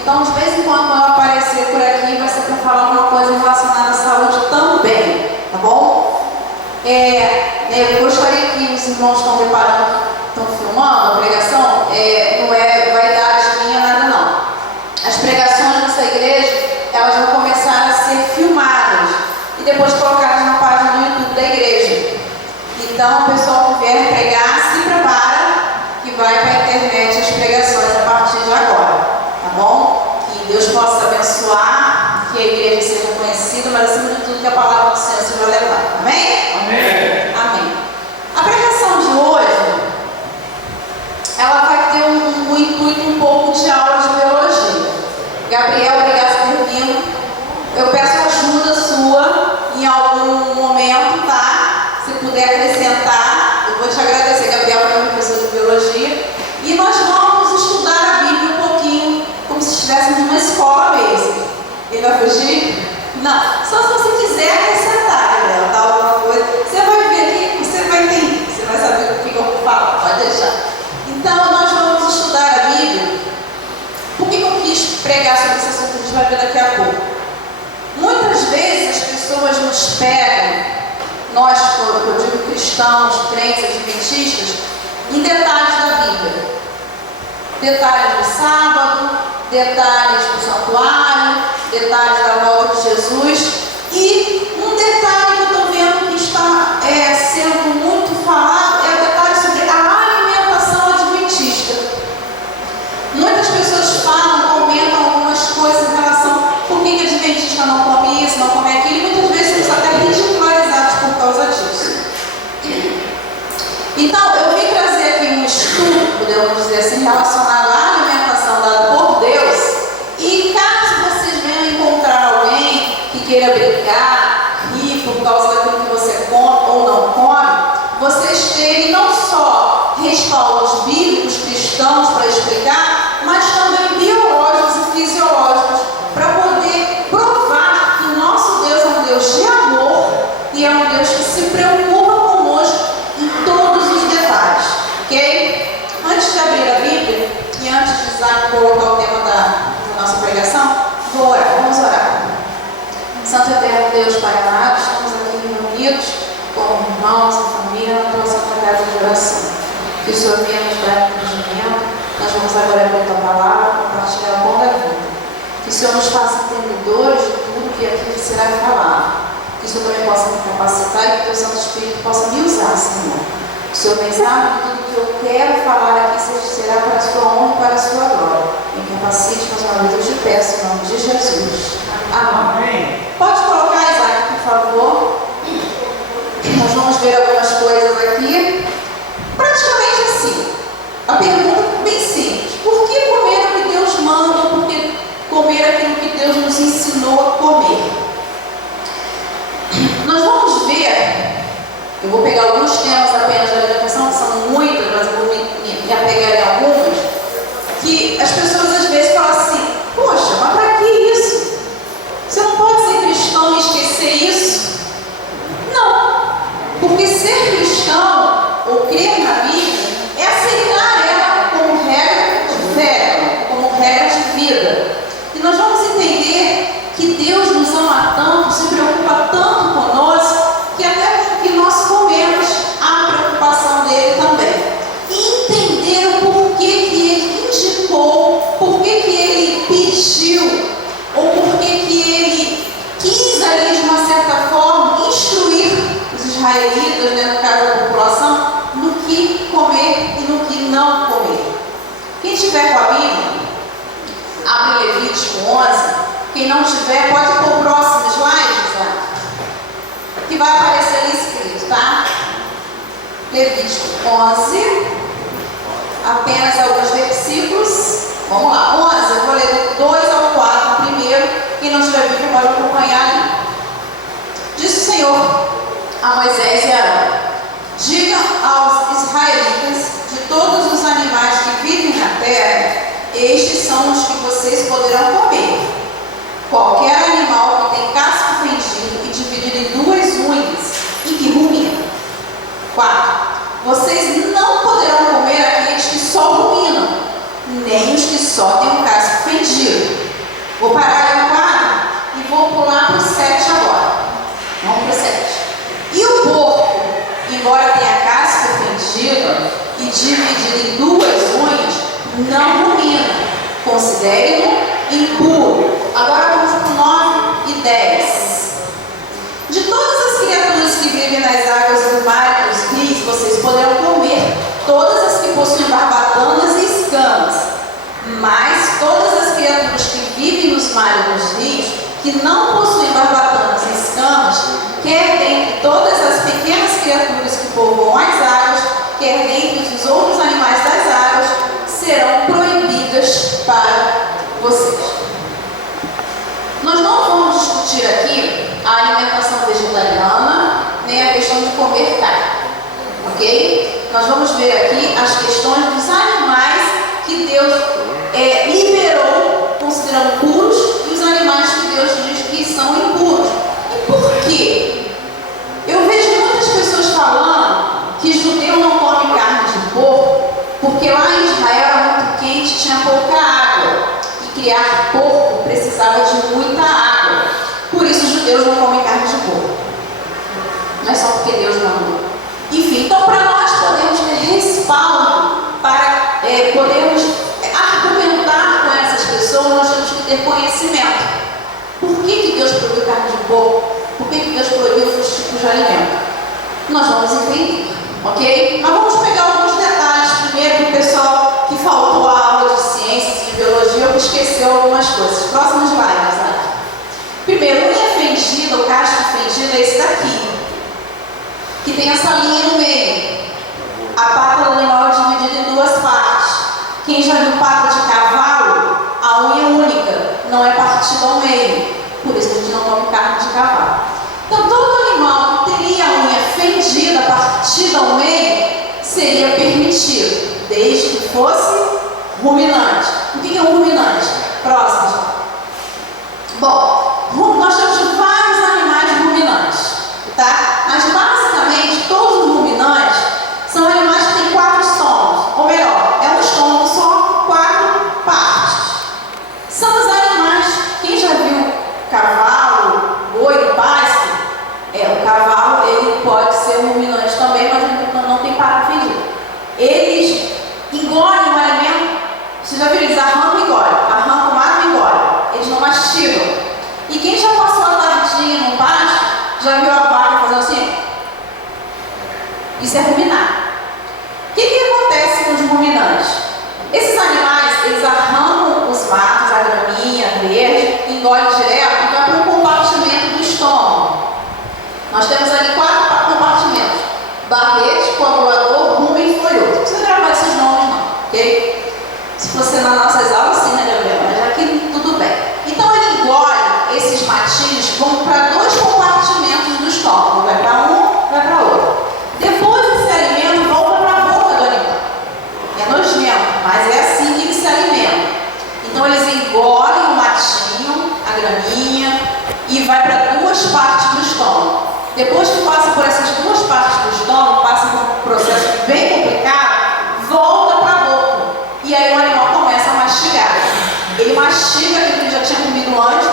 Então, de vez em quando eu aparecer por aqui, vai ser para falar uma coisa relacionada à saúde também, tá bom? Eu gostaria que os irmãos estão preparando, estão filmando a pregação, não é vaidade minha, nada não. As pregações dessa igreja, elas vão começar a ser filmadas e depois colocadas na página do YouTube da igreja. Então, o pessoal que vier pregar, se prepara que vai para a internet as pregações a partir de agora, tá bom? Que Deus possa abençoar, que a igreja seja conhecida, mas acima de tudo que a palavra do Senhor seja levada. Amém? Amém. Amém. A pregação de hoje, ela vai ter um intuito um pouco de aula de biologia. Gabriel, obrigado por ter vindo. Eu peço ajuda sua em algum momento, tá? Se puder acrescentar, eu vou te agradecer, Gabriel, que é professor de biologia. E nós vamos estudar a Bíblia um pouquinho, como se estivéssemos numa escola mesmo. Ele vai fugir? Não. Só se você quiser acrescentar, Gabriel, tá? Alguma coisa. Você vai ver aqui, você vai entender. Você vai saber o que eu vou falar. Pode deixar. Então, nós vamos estudar a Bíblia. Por que eu quis pregar sobre esse assunto que a gente vai ver daqui a pouco? Muitas vezes as pessoas nos pegam, nós, eu digo cristãos, crentes, adventistas, em detalhes da Bíblia. Detalhes do sábado, detalhes do santuário, detalhes da volta de Jesus. E um detalhe que eu estou vendo que está sendo muito falado é o detalhe sobre a alimentação adventista. Muitas pessoas falam, comentam algumas coisas em relação a por que a adventista não come isso, não come aquilo, e muitas vezes somos até ridicularizados por causa disso. Então, eu vim trazer aqui um estudo, podemos dizer assim, relacionado à alimentação dada por Deus. E caso vocês venham encontrar alguém que queira brincar, rir por causa daquilo que você come ou não come, vocês terem não só respaldos bíblicos cristãos para explicar, mas também biológicos e fisiológicos para poder provar que o nosso Deus é um Deus de amor e é um Deus que se preocupa conosco em todos os detalhes, ok? Antes de abrir a Bíblia e antes de Isaac colocar o tema da nossa pregação, vou orar, vamos orar. Santo Eterno Deus, Pai amado, estamos aqui reunidos como irmãos e família na tua santa casa de oração. Que o Senhor venha nos dar entendimento. Nós vamos agora abrir a tua palavra, compartilhar o pão da vida. Que o Senhor nos faça entendedores de tudo que aqui será falado. Que o Senhor também possa me capacitar e que o teu Santo Espírito possa me usar, Senhor. Que o Senhor me sabe que tudo que eu quero falar aqui será para a sua honra e para a sua glória. Me capacite, mais uma vez eu te peço, em nome de Jesus. Amém. Pode colocar, Isaac, por favor. Nós vamos ver algumas coisas aqui. Praticamente assim. A pergunta é bem simples. Por que comer o que Deus manda? Por que comer aquilo que Deus nos ensinou a comer? Nós vamos ver, eu vou pegar alguns temas apenas da alimentação, que são muitas, mas eu vou me apegar em algumas, que as pessoas às vezes falam assim, poxa, mas para que isso? Você não pode ser cristão e esquecer isso? Não, porque ser cristão ou crer na Bíblia é aceitar ela como regra de fé, como regra de vida. E nós vamos entender que Deus nos ama tanto, se preocupa tanto conosco, que até com o que nós comemos há a preocupação dele também. E entender o porquê que ele indicou, porquê que ele pediu, ou porquê que ele quis ali de uma certa forma instruir os israelitas, né, no caso da população, no que comer e no que não comer. Quem tiver com a Bíblia, abre Levítico 11. Quem não tiver, pode pôr o próximo slide, Isaac, que vai aparecer ali escrito, tá? Levítico 11, apenas alguns versículos. Vamos lá, 11, eu vou ler do 2 ao 4 primeiro. Quem não tiver Bíblia pode acompanhar ali. Disse o Senhor a Moisés e Arão: diga aos israelitas, de todos os animais que vivem na terra, estes são os que vocês poderão comer. Qualquer animal que tem casco fendido e dividido em duas unhas e que rumina. 4. Vocês não poderão comer aqueles que só ruminam, nem os que só têm um casco fendido. Vou parar aí no 4 e vou pular para o 7 agora. Vamos para o 7. E o porco, embora tenha a casca fendida e dividida em 2 unhas, não rumina. Considere-o impuro. Agora vamos para o 9 e 10. De todas as criaturas que vivem nas águas do mar e nos rios, vocês poderão comer todas as que possuem barbatanas e escamas. Mas todas as criaturas que vivem nos mares e nos rios, que não possuem barbatanas e escamas, quer dentre todas as pequenas criaturas que povoam as águas, quer dentre os outros animais das águas, serão proibidas para vocês. Nós não vamos discutir aqui a alimentação vegetariana, nem a questão de comer carne, ok? Nós vamos ver aqui as questões dos animais que Deus liberou, considerando puros, e os animais que Deus diz que são impuros. E por quê? Eu vejo muitas pessoas falando que judeu não come carne de porco, porque lá em Israel era muito quente, tinha pouca água, e criar porco precisava de muita água. Por isso os judeus não comem carne de porco. Não é só porque Deus mandou. Enfim, então para nós podermos ter respaldo, para podermos argumentar com essas pessoas, nós temos que ter conhecimento. Por que Deus proibiu carne de porco? Por que Deus proibiu outros tipos de alimento? Nós vamos entender, ok? Mas vamos pegar alguns detalhes primeiro do pessoal que faltou a aula de ciências e biologia ou que esqueceu algumas coisas. Próximos slides, né? Primeiro, unha fendida, o casco fendido é esse daqui, que tem essa linha no meio. A pata do animal é dividida em 2 partes. Quem já viu pata de cavalo, a unha é única, não é partida ao meio. Por isso que a gente não come carne de cavalo. Então, todo animal que teria a unha fendida, partida ao meio, seria permitido, desde que fosse ruminante. O que é um ruminante? Próximo. Bom, nós temos vários animais ruminantes, tá? Mas basicamente todos os ruminantes são animais que têm 4 estômagos, ou melhor, é um estômago só, 4 partes. São os animais, quem já viu cavalo, boi no pasto, o cavalo ele pode ser um ruminante também, mas ele não tem pata fendida. Eles engolem o alimento, você já viu, eles arrancam e engolem, arrancam, matam e engolem. Eles não mastigam. E quem já passou a tardinha no pasto, já viu a vaca fazendo assim? Isso é ruminar. O que acontece com os ruminantes? Esses animais, eles arrancam os matos, a graminha verde, engolem direto e vai para o compartimento do estômago. Nós temos ali 4 compartimentos: barrete, coagulador, rumen e folhoso. Não precisa gravar esses nomes não, ok? Se fosse nas nossas aulas, sim, né, Gabriela? Mas aqui tudo bem. Então ele engole, esses matinhos vão para 2 compartimentos do estômago. Vai para um, vai para outro. Depois esse alimento volta para a boca do animal. É nojento, mas é assim que eles se alimentam. Então eles engolem o matinho, a graminha, e vai para 2 partes do estômago. Depois que passa por essas 2 partes do estômago, passa por um processo bem complicado, volta para a boca. E aí o animal começa a mastigar. Ele mastiga aquilo que ele já tinha comido antes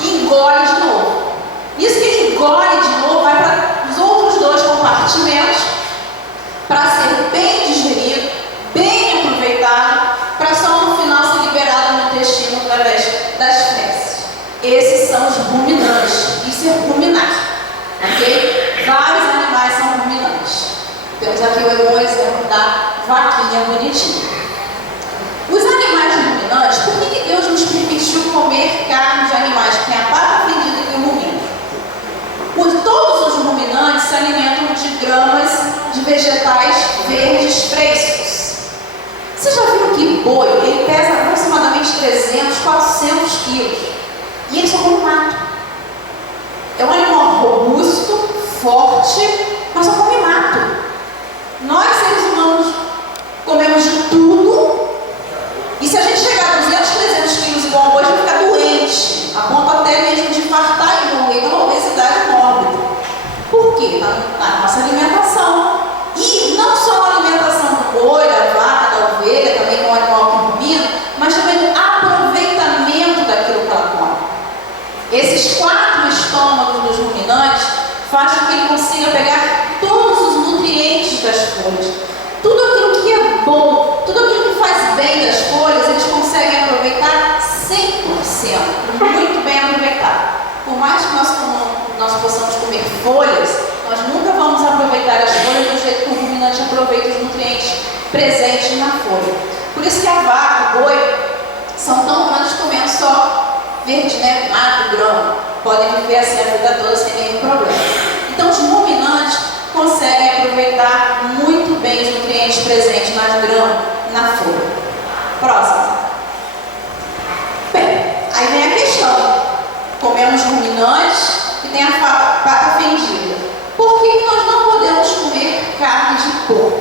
e engole de novo. Isso que ele engole de novo vai para os outros 2 compartimentos para ser bem digerido, bem aproveitado, para só no final ser liberado no intestino através das fezes. Esses são os ruminantes. Isso é ruminar, ok? Vários animais são ruminantes. Temos aqui o exemplo da vaquinha bonitinha. Os animais ruminantes, por que Deus nos permitiu comer carne de animais que têm a pata fendida e que ruminam? Todos os ruminantes se alimentam de gramas de vegetais verdes frescos. Você já viu que boi, ele pesa aproximadamente 300, 400 quilos. E ele só come mato. É um animal robusto, forte, mas só come mato. Nós, seres humanos, comemos de tudo. E se a gente chegar a 200, 300 quilos igual um boi, a gente vai ficar doente, a ponto até mesmo de infartar e morrer com uma obesidade mórbida. Por quê? Na nossa alimentação. E não só a alimentação do boi, da vaca, da ovelha, também com o animal que rumina, mas também o aproveitamento pegar todos os nutrientes das folhas. Tudo aquilo que é bom, tudo aquilo que faz bem das folhas, eles conseguem aproveitar 100%, muito bem aproveitado. Por mais que nós possamos comer folhas, nós nunca vamos aproveitar as folhas do jeito que o ruminante aproveita os nutrientes presentes na folha. Por isso que a vaca, o boi, são tão grandes comendo só verde, né? Mato, grão. Podem viver assim a vida toda sem nenhum problema. Então os ruminantes conseguem aproveitar muito bem os nutrientes presentes nas grãos, na folha. Próximo. Bem, aí vem a questão. Comemos ruminantes e tem a pata fendida. Por que nós não podemos comer carne de porco?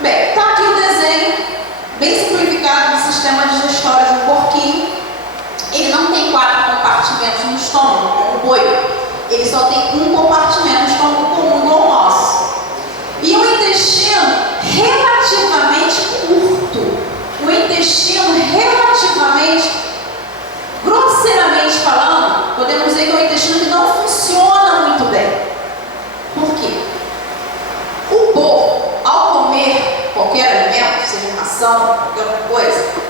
Bem, está aqui o desenho bem simplificado do sistema digestório de um porquinho. Ele não tem 4 compartimentos no estômago, como o boi. Ele só tem um compartimento no estômago comum, igual o nosso. E um intestino relativamente curto. O intestino relativamente, grosseiramente falando, podemos dizer que é um intestino que não funciona muito bem. Por quê? O porco, ao comer qualquer alimento, seja ração, qualquer outra coisa,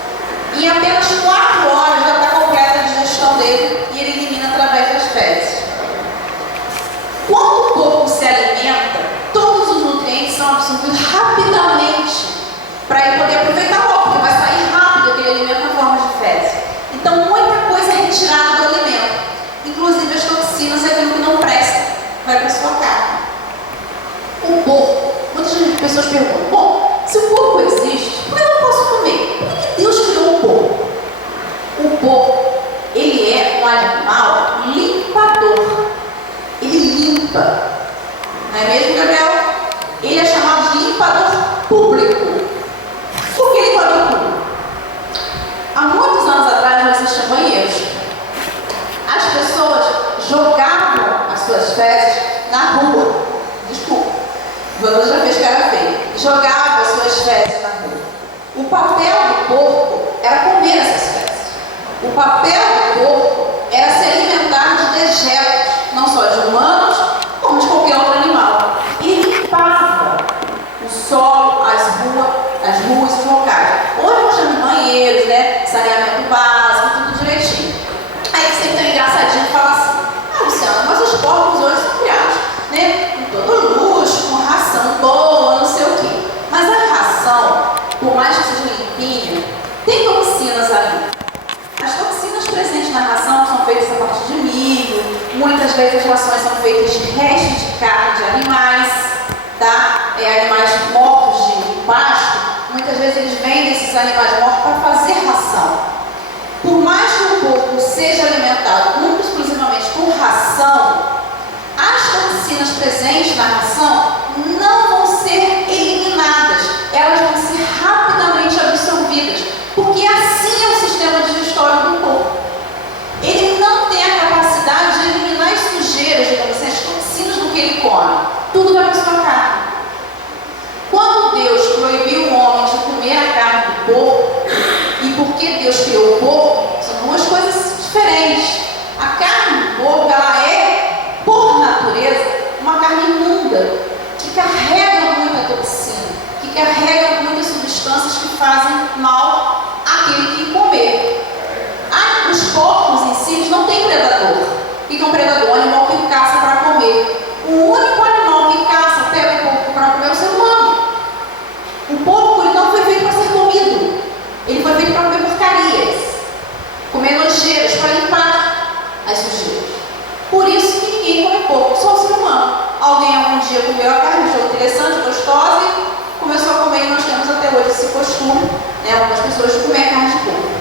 em apenas 4 horas já está completa a digestão dele e ele elimina através das fezes. Quando o porco se alimenta, todos os nutrientes são absorvidos rapidamente para ele poder aproveitar logo, porque vai sair rápido aquele alimento na forma de fezes. Então muita coisa é retirada do alimento, inclusive as toxinas e aquilo que não presta, vai para a sua carne. O porco, muitas pessoas perguntam, bom, se o porco existe, por que eu não posso comer? Por que Deus criou o porco? O porco, ele é um animal limpador. Ele limpa. Não é mesmo, Gabriel? Ele é chamado de limpador público. Por que limpador público? Há muitos anos atrás não existiam banheiros. As pessoas jogavam as suas fezes na rua. Desculpa, Wanda já fez cara feia. Jogavam as suas fezes na rua. O papel do porco era comer essas fezes. O papel do porco era se alimentar de dejetos, não só de humanos, como de qualquer outro animal. Ele limpava o solo, as ruas e os locais. Hoje nós temos banheiros, né? Saneamento básico, tudo direitinho. Aí sempre tem um engraçadinho que fala assim, Luciana, mas os porcos hoje são criados, né? Com todo luxo, com ração boa, não sei o quê. Mas a ração, por mais que seja limpinha, tem toxinas ali. As toxinas presentes na ração são feitas a partir de milho, muitas vezes as rações são feitas de restos de carne de animais, tá? Animais mortos de pasto, muitas vezes eles vendem esses animais mortos para fazer ração. Por mais que o porco seja alimentado única e exclusivamente com ração, as toxinas presentes na ração não vão ser eliminadas, elas vão ser rapidamente absorvidas, porque assim é o sistema digestório do porco. Ele não tem a capacidade de eliminar as sujeiras, digamos assim, as toxinas do que ele come. Tudo vai para a sua carne. Quando Deus proibiu o homem de comer a carne do porco, e porque Deus criou o porco, são duas coisas diferentes. A carne do porco, ela é, por natureza, uma carne imunda, que carrega muita toxina, que carrega muitas substâncias que fazem mal àquele que comer. Os porcos em si, eles não têm predador. O que é um predador? Um animal que caça para comer. O único animal que caça, pega o porco para comer é o ser humano. O porco, ele não foi feito para ser comido. Ele foi feito para comer porcarias, comer nojeiras, para limpar as sujeiras. Por isso que ninguém come porco, só o ser humano. Alguém algum dia comeu a carne, achou interessante, gostosa e começou a comer, e nós temos até hoje esse costume, né, algumas pessoas de comer carne de porco.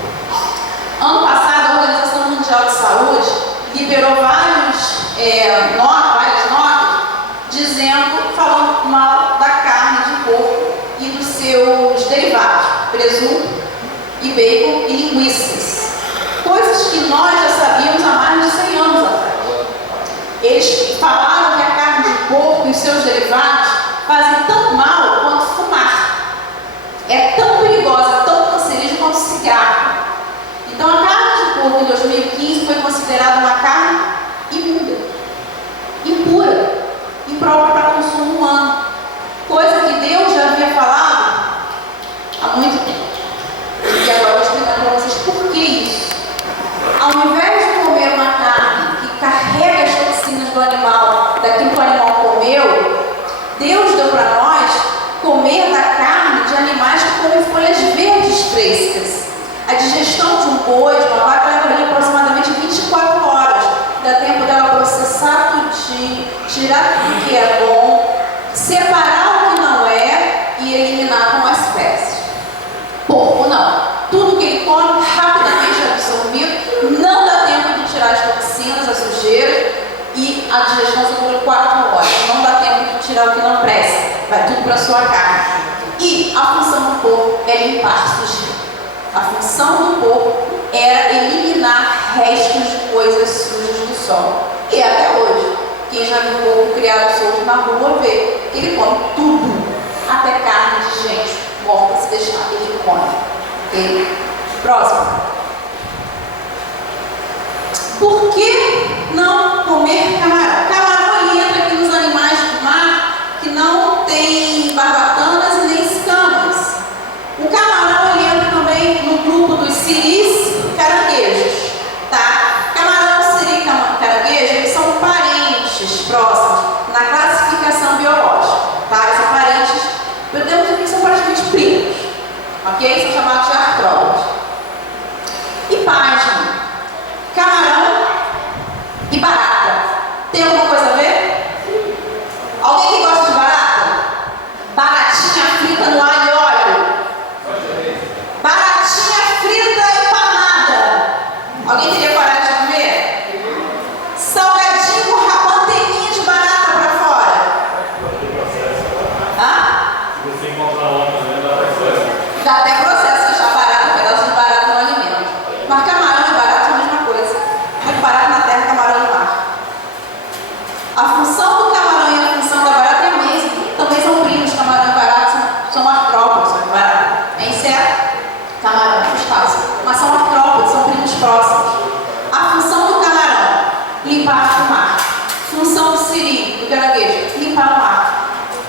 Ano passado, a Organização Mundial de Saúde liberou várias notas dizendo, falando mal da carne de porco e dos seus derivados, presunto e bacon e linguiças. Coisas que nós já sabíamos há mais de 100 anos atrás. Eles falaram que a carne de porco e os seus derivados fazem tão mal quanto fumar. É tão perigosa, tão cancerígena quanto cigarro. Então a carne de porco em 2015 foi considerada uma carne imunda, impura. boi, de uma vaca, leva ali aproximadamente 24 horas. Dá tempo dela processar tudinho, tirar tudo que é bom, separar o que não é e eliminar com as fezes. Porco não. Tudo que ele come rapidamente é absorvido, não dá tempo de tirar as toxinas, as sujeiras, e a digestão só dura 4 horas. Não dá tempo de tirar o que não presta. Vai tudo para a sua carne. E a função do porco é limpar sujeira. A função do porco era eliminar restos de coisas sujas do solo. E até hoje, quem já viu o porco criado solto na rua vê que ele come tudo, até carne de gente morta, se deixar, ele come. Ok? Próximo. Por que não comer camarão? Camarão ele entra aqui nos animais do mar que não tem barbatanas e nem escamas. O camarão ele entra também no grupo dos siris caranguejos, tá? Camarão, siri e caranguejo, eles são parentes próximos na classificação biológica, tá? Eles são parentes, podemos dizer que são praticamente primos, ok? São chamados de artrópodes. E página. Camarão e barata. Tem alguma coisa a ver? Alguém que gosta de barata? Baratinha frita no alho e óleo. Baratinha frita empanada. Alguém teria coragem de comer? Salgadinho com manteiguinha de barata pra fora. Hã? Se você encontrar lá também, dá processo. Dá até processo achar barata, pedaço de barata no alimento. Mas camarão e barata são a mesma coisa. Barata na terra, camarão no mar. A função do camarão e a função da barata é a mesma. Também são primos, camarão e barata são artrópodes, só que barata é inseto, camarão é crustáceo, mas são artrópodes, são primos próximos. A função do camarão, limpar o mar. Função do siri, do caranguejo, limpar o mar.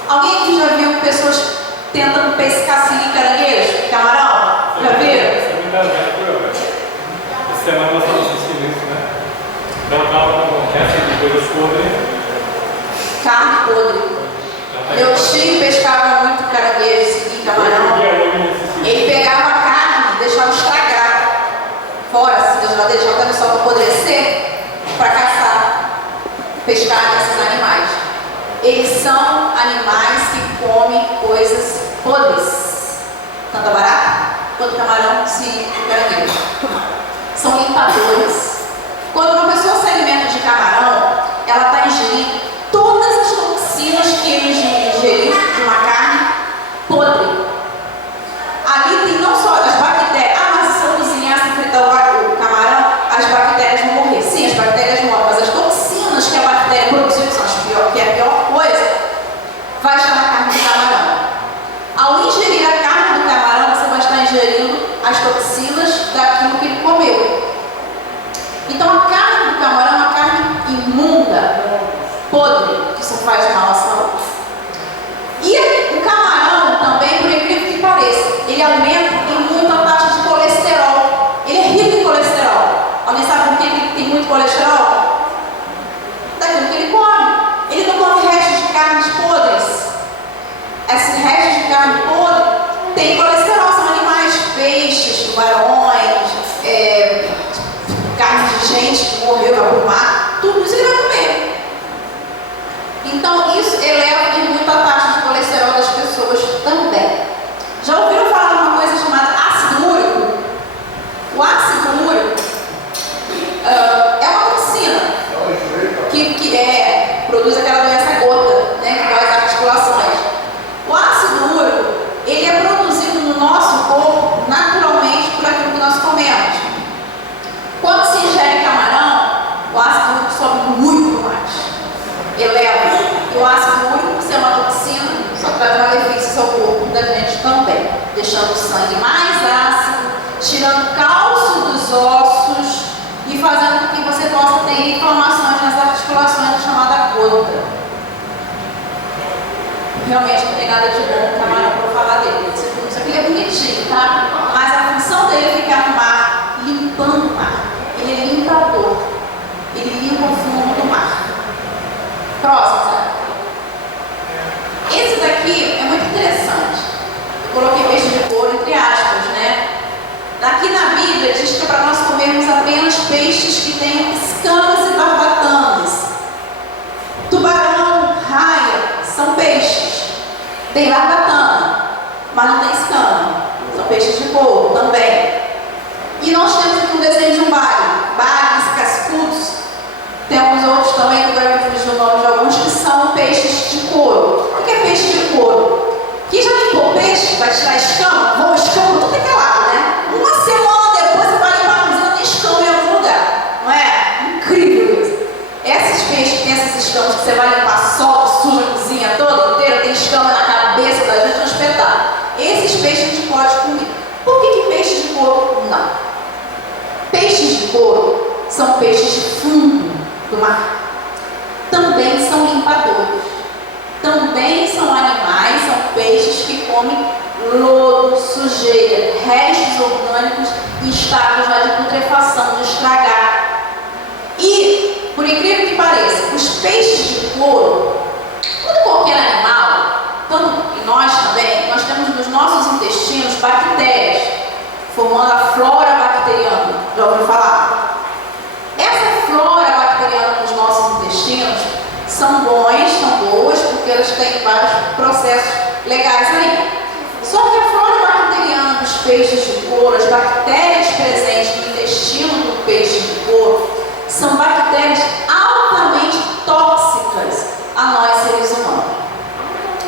Alguém aqui já viu pessoas tentando pescar siri e caranguejo? Camarão? Já viram? Isso é muita gente, viu? Essa semana nós estamos assistindo isso, né? Então, acaba com resto de coisas podres. Carne podre. Meu tio pescava muito caranguejo, siri, camarão. Ele pegava a carne e deixava estragar fora, assim, da geladeira, deixava só para apodrecer, para caçar, pescar esses animais. Eles são animais que comem coisas podres, tanto a barata quanto o camarão, siri e caranguejo. São limpadores. Quando uma pessoa se alimenta de camarão, ela está ingerindo todas as toxinas que ele ingeriu de uma carne podre. Ali tem não só as bactérias, mas se eu cozinhar, se fritar o camarão, as bactérias vão morrer. Sim, as bactérias morrem, mas as toxinas que a bactéria produziu, que é a pior coisa, vai estar na carne do camarão. Ao ingerir a carne do camarão, você vai estar ingerindo as toxinas daquilo que ele comeu. Então a carne do camarão é uma carne imunda, podre, que só faz mal à saúde. E o camarão também, por incrível que pareça, ele aumenta em muito a taxa de colesterol. Ele é rico em colesterol. Alguém sabe por que ele tem muito colesterol? Daquilo que ele come. Ele não come restos de carnes podres. Esses restos de carne podre têm colesterol, são animais, peixes, tubarões, carne de gente que morreu no mar, tudo isso ele vai comer. Então isso eleva muito a taxa de colesterol das pessoas também. Já ouviram falar de uma coisa chamada ácido úrico? O ácido úrico é uma toxina que produz aquela doença gota, né, que dói as articulações. O ácido úrico, ele é produzido no nosso corpo naturalmente por aquilo que nós comemos. Quando se ingere camarão, o ácido úrico sobe muito mais, eleva. E o ácido úrico, por ser uma toxina, só traz malefícios ao corpo da gente também, deixando o sangue mais ácido, tirando cálcio dos ossos e fazendo com que você possa ter inflamações nas articulações, chamada gota. Realmente não tem nada de bom no camarão para falar dele. Isso aqui é bonitinho, tá? Mas a função dele é ficar no mar, limpando o mar. Ele é limpador. Ele limpa o fundo do mar. Próximo, sabe? Esse daqui é muito interessante. Eu coloquei peixe de couro entre aspas, né? Aqui na Bíblia Bíblia diz que é para nós comermos apenas peixes que tenham escamas e barbatanas. Tubarão, raia, são peixes. Tem barbatana, mas não tem escama. São peixes de couro também. E nós temos aqui um desenho de um bagre. Bagres, cascudos. Tem alguns outros também, que agora me fugiu o nome de alguns, que são peixes de couro. O que é peixe de couro? Quem já limpou peixe, vai tirar escama? Bom, escama tudo é que é lado, né? Uma semana depois você vai limpar a cozinha, tem escama em algum lugar. Não é? Incrível isso. Esses peixes que tem essas escamas que você vai limpar, solta, suja a cozinha toda inteira, tem escama na cabeça da gente, é um espetáculo. Esses peixes a gente pode comer. Por que peixes de couro não? Peixes de couro são peixes de fundo do mar. Também são limpadores. Também são animais, são peixes que comem lodo, sujeira, restos orgânicos em estado já de putrefação, de estragar. E, por incrível que pareça, os peixes de couro, como qualquer animal, tanto que nós também, nós temos nos nossos intestinos bactérias, formando a flora bacteriana. Já ouviu falar? Essa flora bacteriana nos nossos intestinos são boas, porque elas têm vários processos legais aí. Só que a flora bacteriana dos peixes de couro, as bactérias presentes no intestino do peixe de couro, são bactérias altamente tóxicas a nós seres humanos.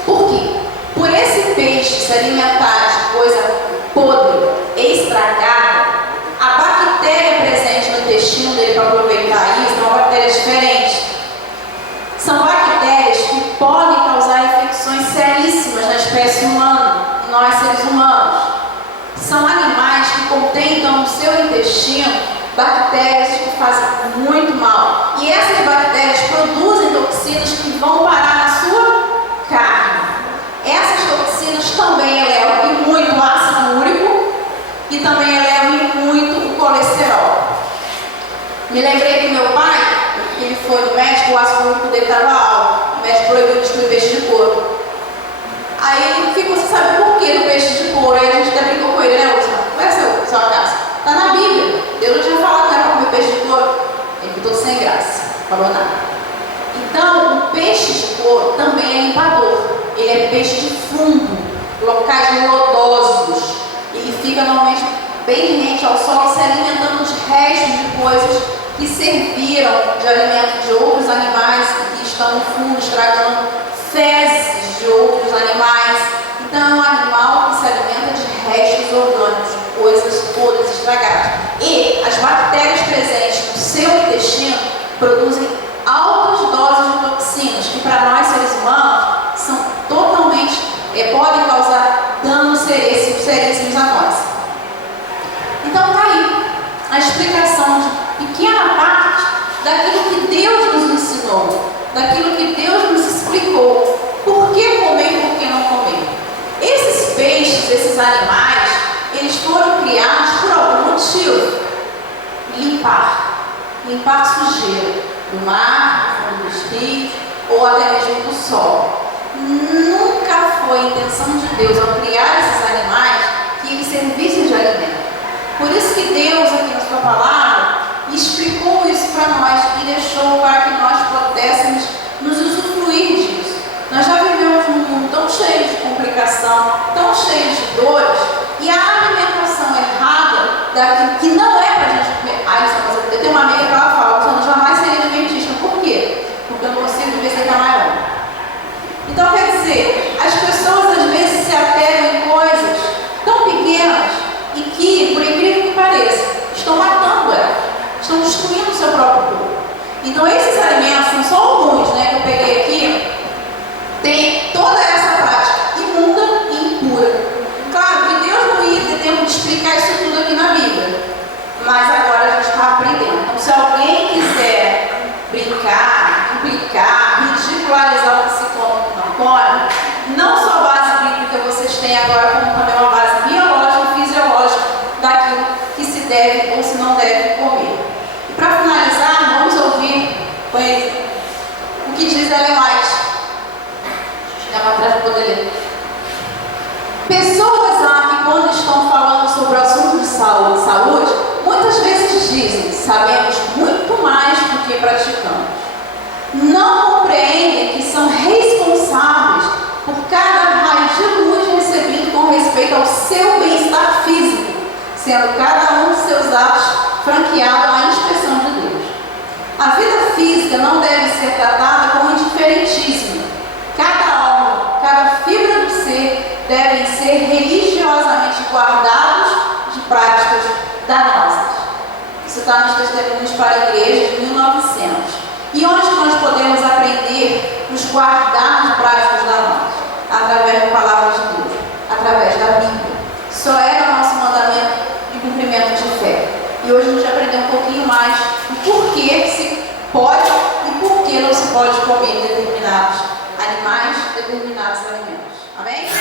Por quê? Por esse peixe se alimentar de coisa podre, estragada, a bactéria presente no intestino dele para aproveitar isso é uma bactéria diferente. São bactérias que podem causar infecções seríssimas na espécie humana, nós seres humanos. São animais que contêm então no seu intestino bactérias que fazem muito mal. E essas bactérias produzem toxinas que vão parar na sua carne. Essas toxinas também elevam muito o ácido úrico e também elevam muito o colesterol. Me lembrei do meu pai, que ele foi no médico, o ácido úrico dele estava alto. O médico proibiu de comer peixe de couro. Aí ele ficou, você sabe por que do peixe de couro? Aí a gente até brincou com ele, né, Lúcia? Qual é a sua casa? Está na Bíblia. Deus não tinha falado que não era para comer peixe de couro. Ele ficou sem graça, falou nada. Então, o peixe de couro também é limpador. Ele é peixe de fundo, locais lodosos. Ele fica normalmente bem rente ao solo, se alimentando de restos de coisas que serviram de alimento de outros animais que estão no fundo, estragando fezes de outros animais. Então, é um animal que se alimenta de restos orgânicos, de coisas podres, estragadas. E as bactérias presentes no seu intestino produzem altas doses de toxinas, que para nós seres humanos são totalmente, podem causar danos seríssimos a nós. Então está aí a explicação de pequena parte daquilo que Deus nos ensinou, daquilo que Deus nos explicou. Por que comer e por que não comer? Esses peixes, esses animais, eles foram criados por algum motivo. Limpar sujeira do mar, do fundo dos rios ou até mesmo do sol. Nunca foi a intenção de Deus ao criar esses animais que eles servissem de alimento. Por isso que Deus, aqui na sua palavra, explicou isso para nós e deixou para que nós pudéssemos nos usufruir disso. Nós já vivemos num mundo tão cheio de complicação, tão cheio de dores, e a alimentação errada daquilo que não é para a gente comer. Eu tenho uma amiga que ela fala, eu jamais seria adventista. Por quê? Porque eu não consigo viver sem camarão. Então, quer dizer, as pessoas às vezes se apegam em coisas tão pequenas e que, por incrível que pareça, estão matando elas, estão destruindo o seu próprio corpo. Então, esses alimentos são só alguns, né, que eu peguei aqui, tem toda essa prática imunda e impura. Claro que Deus não ia ter tempo de explicar isso tudo aqui na Bíblia, mas agora a gente está aprendendo. Então, se alguém quiser brincar, implicar, ridicularizar o que se come e o que não come, não só a base bíblica vocês têm agora, como também uma base biológica e fisiológica daquilo que se deve ou se não deve comer. E para finalizar, vamos ouvir o que diz Ellen White. Leva atrás para poder ler. Pessoas que quando estão falando sobre o assunto de saúde, sendo cada um de seus atos franqueado à inspeção de Deus. A vida física não deve ser tratada como indiferentíssima. Cada órgão, cada fibra do ser devem ser religiosamente guardados de práticas danosas. Isso está nos Testemunhos para a Igreja de 1900. E onde nós podemos aprender, nos guardar de práticas danosas? Através da Palavra de Deus, através da Bíblia. Só é o nosso mandamento de cumprimento de fé. E hoje a gente aprendeu um pouquinho mais do porquê que se pode e por que não se pode comer determinados animais, determinados alimentos. Amém?